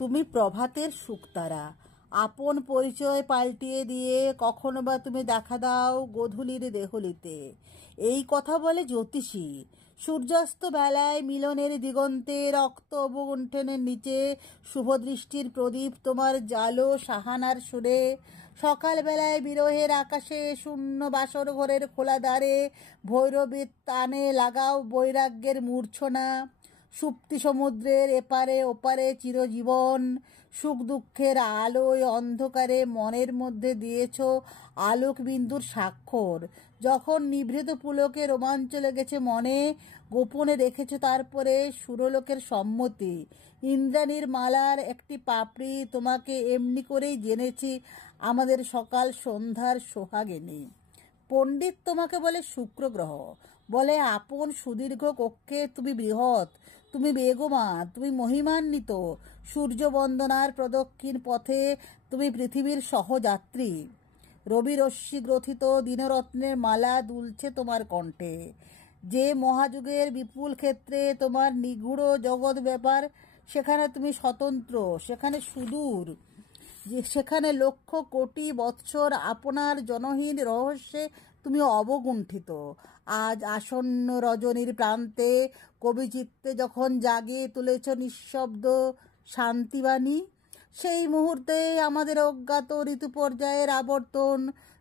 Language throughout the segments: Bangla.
তুমি প্রভাতের শুকতারা, আপন পরিচয় পাল্টিয়ে দিয়ে কখনো বা তুমি দেখা দাও গোধূলির দেহলিতে। এই কথা বলে জ্যোতিষী। সূর্যাস্ত বেলায় মিলনের দিগন্তে রক্ত অবগুণ্ঠনের নিচে শুভদৃষ্টির প্রদীপ তোমার জালো সাহানার সুরে। সকালবেলায় বিরহের আকাশে শূন্য বাসর ঘরের খোলা দ্বারে ভৈরবীর তানে লাগাও বৈরাগ্যের মূর্ছনা। সুপ্তি সমুদ্রের এপারে ওপারে চিরজীবন সুখ দুঃখের আলোয় অন্ধকারে মনের মধ্যে দিয়েছ আলোক বিন্দুর স্বাক্ষর। যখন নিভৃত পুলকে রোমাঞ্চ লেগেছে মনে, গোপনে রেখেছ তারপরে সুরলোকের সম্মতি। ইন্দ্রাণীর মালার একটি পাপড়ি তোমাকে এমনি করেই জেনেছি আমাদের সকাল সন্ধ্যার সোহাগিনী। পণ্ডিত তোমাকে বলে শুক্র গ্রহ, বলে আপন সুদীর্ঘ কক্ষে তুমি বৃহৎ, তুমি বেগবান, তুমি মহিমান্বিত। সূর্য বন্দনার প্রদক্ষিণ পথে তুমি পৃথিবীর সহযাত্রী। রবিরশ্মি গ্রথিত দিনরত্নের মালা দুলছে তোমার কণ্ঠে। যে মহাযুগের বিপুল ক্ষেত্রে তোমার নিগূঢ় জগৎ ব্যাপার, সেখানে তুমি স্বতন্ত্র, সেখানে সুদূর, সেখানে লক্ষ কোটি বৎসর আপনার জনহীন রহস্যে তুমি অবগুণ্ঠিত। আজ আসন্ন রজনীর প্রান্তে কবিচিত্তে যখন জাগিয়ে তুলেছ নিঃশব্দ শান্তিবাণী, সেই মুহূর্তে আমাদের অজ্ঞাত ঋতু পর্যায়ের আবর্তন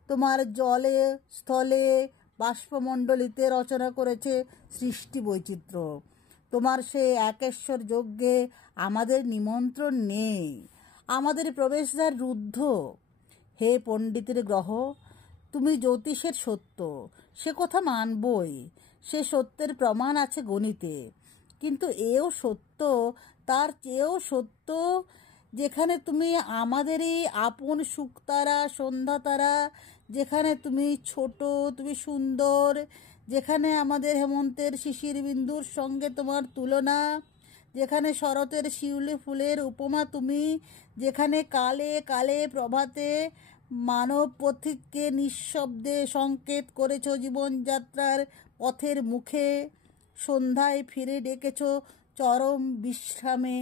তোমার জলে স্থলে বাষ্পমণ্ডলীতে রচনা করেছে সৃষ্টি বৈচিত্র্য। তোমার সে একেশ্বর যজ্ঞে আমাদের নিমন্ত্রণ নেই, আমাদের প্রবেশদ্বার রুদ্ধ। হে পণ্ডিতের গ্রহ, তুমি জ্যোতিষের সত্য, সে কথা মানবই। সে সত্যের প্রমাণ আছে গণিতে, কিন্তু এও সত্য, তার চেয়েও সত্য, যেখানে তুমি আমাদেরই আপন শুকতারা সন্ধ্যাতারা, যেখানে তুমি ছোট, তুমি সুন্দর, যেখানে আমাদের হেমন্তের শিশির বিন্দুর সঙ্গে তোমার তুলনা, যেখানে শরতের শিউলি ফুলের উপমা তুমি, যেখানে কালে কালে প্রভাতে মানব পথিককে নিঃশব্দে সংকেত করেছ জীবনযাত্রার পথের মুখে, সন্ধ্যায় ফিরে ডেকেছ চরম বিশ্রামে।